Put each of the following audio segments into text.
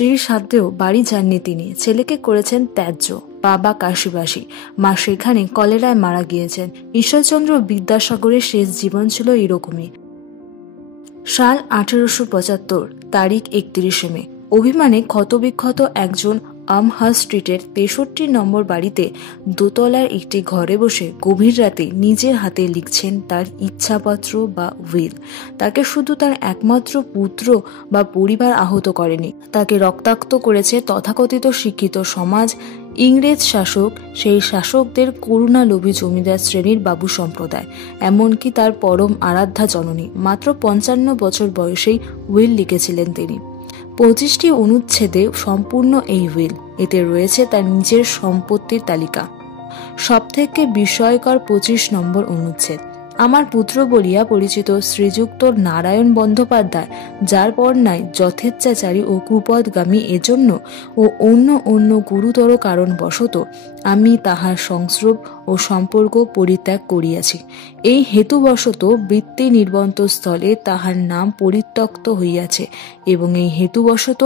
স্ত্রীর সাথেও বাড়ি যাননি তিনি। ছেলেকে করেছেন ত্যায্য, বাবা কাশীবাসী, মা সেখানে কলেরায় মারা গিয়েছেন। ঈশ্বরচন্দ্র বিদ্যাসাগরের শেষ জীবন ছিল এরকমই। সাল 1875, তারিখ 31 মে। অভিমানে ক্ষতবিক্ষত একজন আমহার্স্ট স্ট্রিটের 63 নম্বর বাড়িতে দোতলার একটি ঘরে বসে গভীর রাতে নিজের হাতে লিখছেন তার ইচ্ছাপত্র বা উইল। তাকে শুধু তার একমাত্র পুত্র বা পরিবার আহত করেনি, তাকে রক্তাক্ত করেছে তথাকথিত শিক্ষিত সমাজ, ইংরেজ শাসক, সেই শাসকদের করুণালোভী জমিদার শ্রেণীর বাবু সম্প্রদায়, এমনকি তার পরম আরাধ্যা জননী। মাত্র 55 বছর বয়সেই উইল লিখেছিলেন তিনি। 25টি অনুচ্ছেদে সম্পূর্ণ এই উইল। এতে রয়েছে তার নিজের সম্পত্তির তালিকা। সবথেকে বিস্ময়কর 25 নম্বর অনুচ্ছেদ। আমার পুত্র বলিয়া পরিচিত শ্রীযুক্ত নারায়ণ বন্দ্যোপাধ্যায়, যার বর্ণায় যথেচ্ছাচারী ও কুপথগামী, এজন্য ও অন্য গুরুতর কারণবশত আমি তাহার সংস্রব ও সম্পর্ক পরিত্যাগ করিয়াছি। এই হেতুবশত বৃত্তি নির্বন্ত স্থলে তাহার নাম পরিত্যক্ত হইয়াছে এবং এই হেতুবশত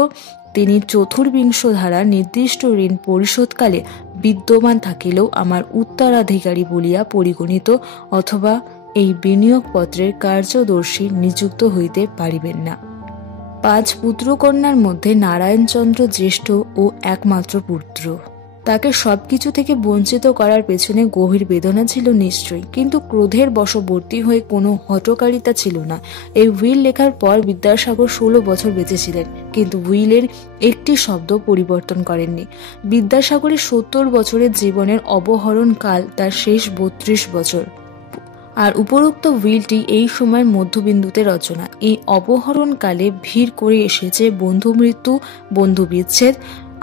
তিনি 44 ধারা নির্দিষ্ট ঋণ পরিশোধকালে বিদ্যমান থাকিলেও আমার উত্তরাধিকারী বলিয়া পরিগণিত অথবা এই বিনিয়োগপত্রের কার্যদর্শী নিযুক্ত হইতে পারিবেন না। 5 পুত্রকন্যার মধ্যে নারায়ণচন্দ্র জ্যেষ্ঠ ও একমাত্র পুত্র। তাকে সবকিছু থেকে বঞ্চিত করার পেছনে গভীর বেদনা ছিল নিশ্চয়ই, কিন্তু ক্রোধের বশবর্তী হয়ে কোনো হঠকারিতা ছিল না। এই উইল লেখার পর বিদ্যাসাগর 16 বছর বেঁচেছিলেন, কিন্তু উইলের একটি শব্দ পরিবর্তন করেননি। বিদ্যাসাগরের 70 বছরের জীবনের অবহরণ কাল তার শেষ 32 বছর। আর উপরোক্ত উইলটি এই সময়ের মধ্যবিন্দুতে রচনা। এই অবহরণকালে ভিড় করে এসেছে বন্ধু মৃত্যু, বন্ধু বিচ্ছেদ,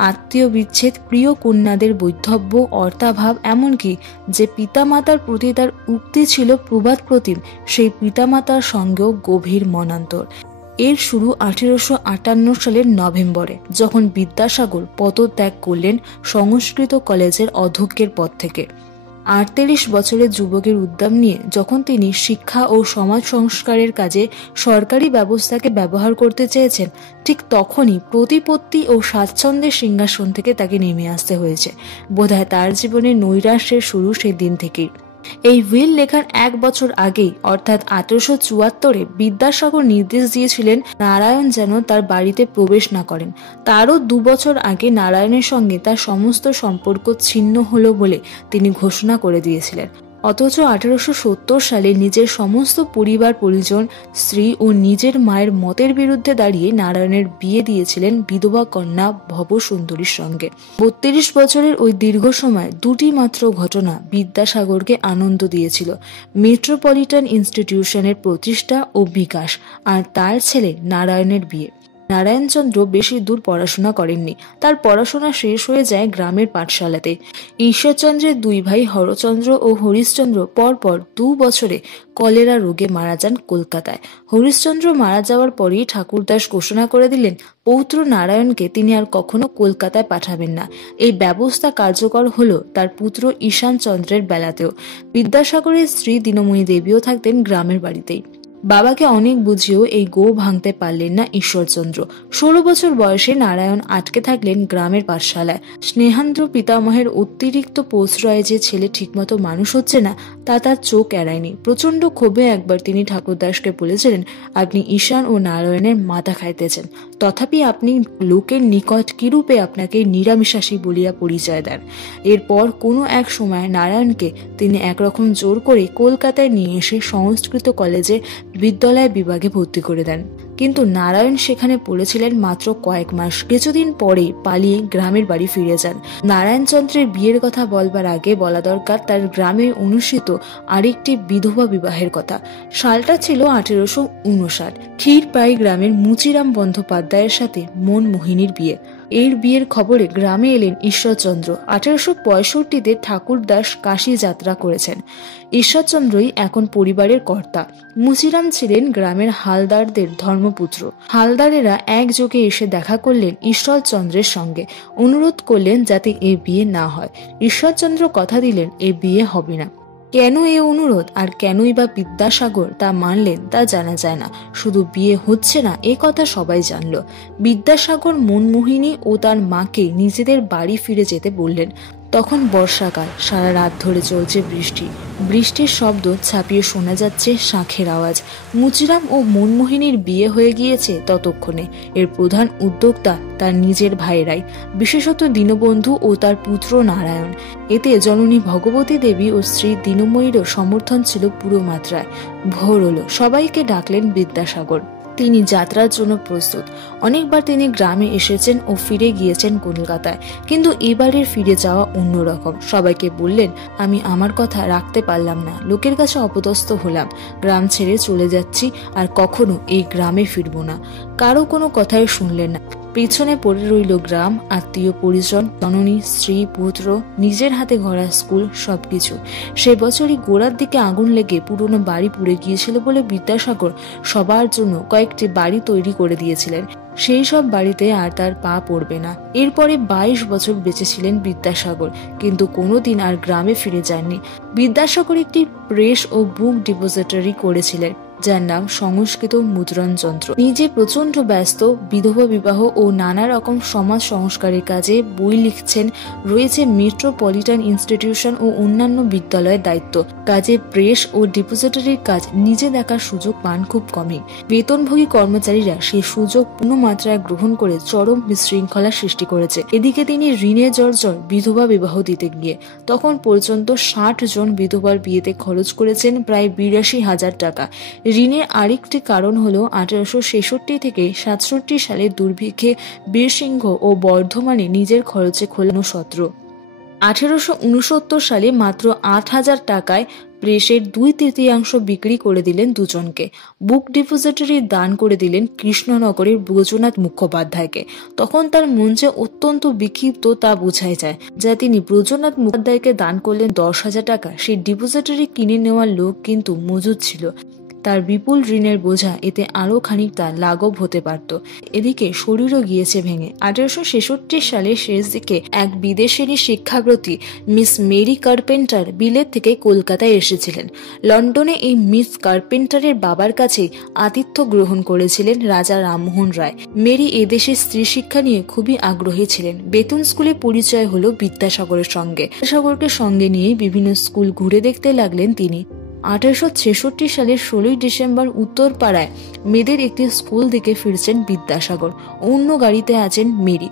আত্মীয় বিচ্ছেদ, প্রিয় কন্যাদের বৈধব্য, অর্থাভাব, এমনকি যে পিতামাতার প্রতি তার উক্তি ছিল প্রবাদ প্রতিম, সেই পিতামাতার সঙ্গেও গভীর মনান্তর। এর শুরু 1858 সালের নভেম্বরে, যখন বিদ্যাসাগর পদত্যাগ করলেন সংস্কৃত কলেজের অধ্যক্ষের পদ থেকে। 48 বছরের যুবকের উদ্যম নিয়ে যখন তিনি শিক্ষা ও সমাজ সংস্কারের কাজে সরকারি ব্যবস্থাকে ব্যবহার করতে চেয়েছেন, ঠিক তখনই প্রতিপত্তি ও স্বাচ্ছন্দ্যের সিংহাসন থেকে তাকে নেমে আসতে হয়েছে। বোধহয় তার জীবনের নৈরাশ্যের শুরু সেই দিন থেকেই। এই উইল লেখার 1 বছর আগেই, অর্থাৎ 1874-এ বিদ্যাসাগর নির্দেশ দিয়েছিলেন নারায়ণ যেন তার বাড়িতে প্রবেশ না করেন। তারও 2 বছর আগে নারায়ণের সঙ্গে তার সমস্ত সম্পর্ক ছিন্ন হলো বলে তিনি ঘোষণা করে দিয়েছিলেন। অথচ 1870 সালে নিজের সমস্ত পরিবার পরিজন, স্ত্রী ও নিজের মায়ের মতের বিরুদ্ধে দাঁড়িয়ে নারায়ণের বিয়ে দিয়েছিলেন বিধবা কন্যা ভবসুন্দরীর সঙ্গে। 32 বছরের ওই দীর্ঘ সময় 2টি মাত্র ঘটনা বিদ্যাসাগরকে আনন্দ দিয়েছিল: মেট্রোপলিটন ইনস্টিটিউশনের প্রতিষ্ঠা ও বিকাশ, আর তার ছেলে নারায়ণের বিয়ে। নারায়ণচন্দ্র বেশি দূর পড়াশোনা করেননি। তার পড়াশোনা শেষ হয়ে যায় গ্রামের পাঠশালাতে। ঈশ্বরচন্দ্রের 2 ভাই হরচন্দ্র ও হরিশ্চন্দ্র পরপর 2 বছরে কলেরা রোগে মারা যান কলকাতায়। হরিশ্চন্দ্র মারা যাওয়ার পরেই ঠাকুরদাস ঘোষণা করে দিলেন পৌত্র নারায়ণকে তিনি আর কখনো কলকাতায় পাঠাবেন না। এই ব্যবস্থা কার্যকর হলো তার পুত্র ঈশানচন্দ্রের বেলাতেও। বিদ্যাসাগরের স্ত্রী দীনমণি দেবীও থাকতেন গ্রামের বাড়িতেই। বাবাকে অনেক বুঝিয়েও এই গো ভাঙতে পারলেন না ঈশ্বরচন্দ্র। 16 বছর বয়সে নারায়ণ আটকে থাকলেন গ্রামের পাঠশালায়। স্নেহান্দ্র পিতামহের অতিরিক্ত প্রশ্রয়ে যে ছেলে ঠিকমতো মানুষ হচ্ছে না, তা তার চোখ এড়ায়নি। প্রচন্ড ক্ষোভে একবার তিনি ঠাকুরদাসকে বলেছিলেন, আপনি ঈশান ও নারায়ণের মাথা খাইতেছেন, তথাপি আপনি লোকের নিকট কিরূপে আপনাকে নিরামিষাসী বলিয়া পরিচয় দেন। এরপর কোনো এক সময় নারায়ণকে তিনি একরকম জোর করে কলকাতায় নিয়ে এসে সংস্কৃত কলেজে বিদ্যালয় বিভাগে ভর্তি করে দেন। কিন্তু নারায়ণ সেখানে পড়েছিলেন মাত্র কয়েক মাস। কিছুদিন পরে পালিয়ে গ্রামের বাড়ি ফিরে যান। নারায়ণচন্দ্রের বিয়ের কথা বলবার আগে বলা দরকার তার গ্রামে অনুষ্ঠিত আরেকটি বিধবা বিবাহের কথা। সালটা ছিল 1859। ক্ষীরপাই গ্রামের মুচিরাম বন্দ্যোপাধ্যায়ের সাথে মনমোহিনীর বিয়ে। এর বিয়ের খবরে গ্রামে এলেন ঈশ্বরচন্দ্র। 1865-তে ঠাকুরদাস কাশী যাত্রা করেছেন। ঈশ্বরচন্দ্রই এখন পরিবারের কর্তা। মুচিরাম ছিলেন গ্রামের হালদারদের ধর্মপুত্র। হালদারেরা একযোগে এসে দেখা করলেন ঈশ্বরচন্দ্রের সঙ্গে, অনুরোধ করলেন যাতে এ বিয়ে না হয়। ঈশ্বরচন্দ্র কথা দিলেন এ বিয়ে হবে না। কেন এই অনুরোধ আর কেনই বা বিদ্যাসাগর তা মানলেন তা জানা যায় না। শুধু বিয়ে হচ্ছে না এ কথা সবাই জানল। বিদ্যাসাগর মনমোহিনী ও তার মাকে নিজেদের বাড়ি ফিরে যেতে বললেন। তখন বর্ষাকাল, সারা রাত ধরে চলছে বৃষ্টি। বৃষ্টির শব্দ ছাপিয়ে শোনা যাচ্ছে শাঁখের আওয়াজ। মুচিরাম ও মনমোহিনীর বিয়ে হয়ে গিয়েছে ততক্ষণে। এর প্রধান উদ্যোক্তা তার নিজের ভাইয়েরাই, বিশেষত দীনবন্ধু ও তার পুত্র নারায়ণ। এতে জননী ভগবতী দেবী ও স্ত্রী দীনময়ীরও সমর্থন ছিল পুরো মাত্রায়। ভোর হলো, সবাইকে ডাকলেন বিদ্যাসাগর। তিনি যাত্রার জন্য প্রস্তুত। অনেকবার তিনি গ্রামে এসেছেন ও ফিরে গিয়েছেন কলকাতায়, কিন্তু এবারের ফিরে যাওয়া অন্যরকম। সবাইকে বললেন, আমি আমার কথা রাখতে পারলাম না, লোকের কাছে অপদস্থ হলাম, গ্রাম ছেড়ে চলে যাচ্ছি, আর কখনো এই গ্রামে ফিরব না। কারো কোনো কথাই শুনলেন না। পেছনে পড়ে রইল গ্রাম, আত্মীয় পরিজন, জননী, স্ত্রী, পুত্র, নিজের হাতে গড়া স্কুল, সবকিছু। সে বছরই গোড়ার দিকে আগুন লেগে পুরনো বাড়ি পুড়ে গিয়েছিল বলে বিদ্যাসাগর সবার জন্য কয়েকটি বাড়ি তৈরি করে দিয়েছিলেন। সেই সব বাড়িতে আর তার পা পড়বে না। এরপরে 22 বছর বেঁচে ছিলেন বিদ্যাসাগর, কিন্তু কোনোদিন আর গ্রামে ফিরে যাননি। বিদ্যাসাগর একটি প্রেস ও বুক ডিপোজিটরি করেছিলেন, যার নাম সংস্কৃত মুদ্রণ যন্ত্র। নিজে প্রচন্ড ব্যস্ত, বিধবা বিবাহ ও নানা রকম সমাজ সংস্কারের কাজে বই লিখছেন। রয়েছে মেট্রোপলিটন ইনস্টিটিউশন ও অন্যান্য বিদ্যালয়ের দায়িত্ব। কাজে প্রেস ও ডিপোজিটরির কাজ নিজে দেখার সুযোগ পান খুব কমই। বেতনভোগী কর্মচারীরা সেই সুযোগ পূর্ণ মাত্রায় গ্রহণ করে চরম বিশৃঙ্খলা সৃষ্টি করেছে। এদিকে তিনি ঋণে জর্জর বিধবা বিবাহ দিতে গিয়ে তখন পর্যন্ত 60 জন বিধবার বিয়েতে খরচ করেছেন প্রায় 82,000 টাকা। ঋণের আরেকটি কারণ হলো 1866 থেকে 67 সালে দুর্ভিক্ষে বীরসিংহ ও বর্ধমানে নিজের খরচে খোলানো সত্র। 1869 সালে মাত্র 8,000 টাকায় প্রেসের 2/3 বিক্রি করে দিলেন দুজনকে। বুক ডিপোজিটরি দান করে দিলেন কৃষ্ণনগরের ব্রজনাথ মুখোপাধ্যায়কে। তখন তার মন যে অত্যন্ত বিক্ষিপ্ত তা বোঝাই যায়। যা তিনি ব্রজনাথ মুখোপাধ্যায়কে দান করলেন 10,000 টাকা, সেই ডিপোজিটরি কিনে নেওয়ার লোক কিন্তু মজুদ ছিল। তার বিপুল ঋণের বোঝা এতে আরো খানিকটা লাঘব হতে পারত। এদিকে শরীরও গিয়েছে ভেঙে। 1866 সালের শেষ দিকে এক বিদেশিনী শিক্ষাব্রতী মিস মেরি কার্পেন্টার বিলেত থেকে কলকাতায় এসেছিলেন। লন্ডনে এই মিস কার্পেন্টারের বাবার কাছেই আতিথ্য গ্রহণ করেছিলেন রাজা রামমোহন রায়। মেরি এদেশে স্ত্রী শিক্ষা নিয়ে খুবই আগ্রহী ছিলেন। বেতন স্কুলে পরিচয় হলো বিদ্যাসাগরের সঙ্গে। বিদ্যাসাগরকে সঙ্গে নিয়ে বিভিন্ন স্কুল ঘুরে দেখতে লাগলেন তিনি। 1866 সালের 16 ডিসেম্বর উত্তরপাড়ায় মেয়েদের একটি স্কুল থেকে ফিরছেন বিদ্যাসাগর। অন্য গাড়িতে আছেন মেরি।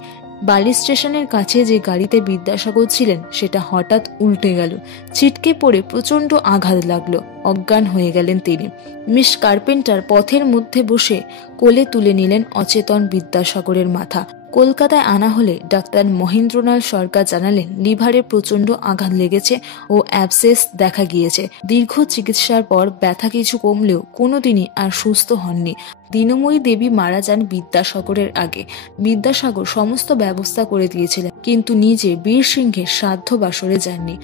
বালি স্টেশনের কাছে যে গাড়িতে বিদ্যাসাগর ছিলেন সেটা হঠাৎ উল্টে গেল। ছিটকে পড়ে প্রচন্ড আঘাত লাগলো, অজ্ঞান হয়ে গেলেন তিনি। মিস কার্পেন্টার পথের মধ্যে বসে কোলে তুলে নিলেন অচেতন বিদ্যাসাগরের মাথা। কলকাতায় আনা হলে ডাক্তার মহেন্দ্রনাথ সরকার জানালেন লিভারে প্রচন্ড আঘাত লেগেছে ও অ্যাবসেস দেখা গিয়েছে। দীর্ঘ চিকিৎসার পর ব্যথা কিছু কমলেও কোনোদিনই আর সুস্থ হননি। দীনময়ী দেবী মারা যান বিদ্যাসাগরের আগে। বিদ্যাসাগর সমস্ত ব্যবস্থা করে দিয়েছিলেন, কিন্তু নিজে বীরসিংহের শ্রাদ্ধ বাসরে যাননি।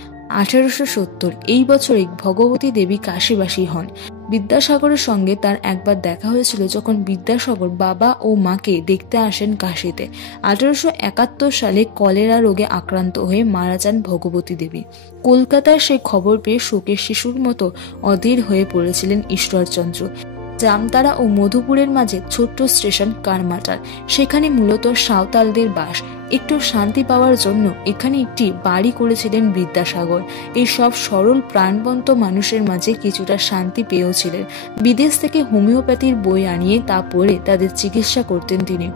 1870 এই বছরেই ভগবতী দেবী কাশীবাসী হন। বিদ্যাসাগরের সঙ্গে তার একবার দেখা হয়েছিল যখন বিদ্যাসাগর বাবা ও মাকে দেখতে আসেন কাশীতে। 1871 সালে কলেরা রোগে আক্রান্ত হয়ে মারা যান ভগবতী দেবী। কলকাতায় সেই খবর পেয়ে শোকের শিশুর মতো অধীর হয়ে পড়েছিলেন ঈশ্বরচন্দ্র। জামতারা ও মধুপুরের মাঝে ছোট্ট স্টেশন কারমাটার, সেখানে মূলত সাঁওতালদের বাস। একটু শান্তি পাওয়ার জন্য এখানে একটি বাড়ি করেছিলেন বিদ্যাসাগর। এই সব সরল প্রাণবন্ত মানুষের মাঝে কিছুটা শান্তি পেয়েছিলেন। বিদেশ থেকে হোমিওপ্যাথির বই আনিয়ে তা পড়ে তাদের চিকিৎসা করতেন তিনি।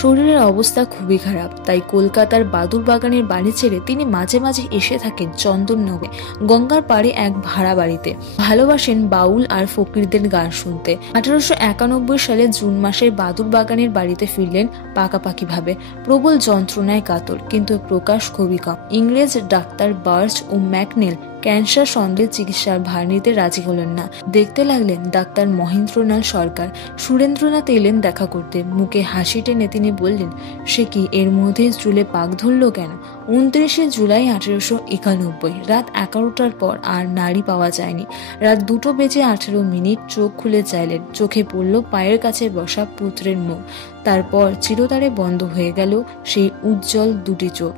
শরীরের অবস্থা খুবই খারাপ, তাই কলকাতার বাদুর বাগানের বাড়ি ছেড়ে তিনি মাঝে মাঝে এসে থাকেন চন্দননগরে গঙ্গার পাড়ে এক ভাড়া বাড়িতে। ভালোবাসেন বাউল আর ফকিরদের গান শুনতে। 1891 সালে জুন মাসে বাদুর বাগানের বাড়িতে ফিরলেন পাকাপাকি ভাবে, প্রবল যন্ত্রণায় কাতর, কিন্তু প্রকাশ খুবই কম। ইংরেজ ডাক্তার বার্চ ও ম্যাকনেল ক্যান্সার সন্দেহে চিকিৎসার ভার নিতে রাজি হলেন না। দেখতে লাগলেন ডাক্তার মহেন্দ্রনাথ সরকার। সুরেন্দ্রনাথ এলেন দেখা করতে। মুখে হাসি টেনে তিনি বললেন, সে কি এর মধ্যে চুলে পাক ধরল কেন? 29 জুলাই 1891 রাত 11টার পর আর নাড়ি পাওয়া যায়নি। রাত 2:18 চোখ খুলে চাইলেন। চোখে পড়ল পায়ের কাছে বসা পুত্রের মুখ। তারপর চিরতরে বন্ধ হয়ে গেল সেই উজ্জ্বল দুটি চোখ।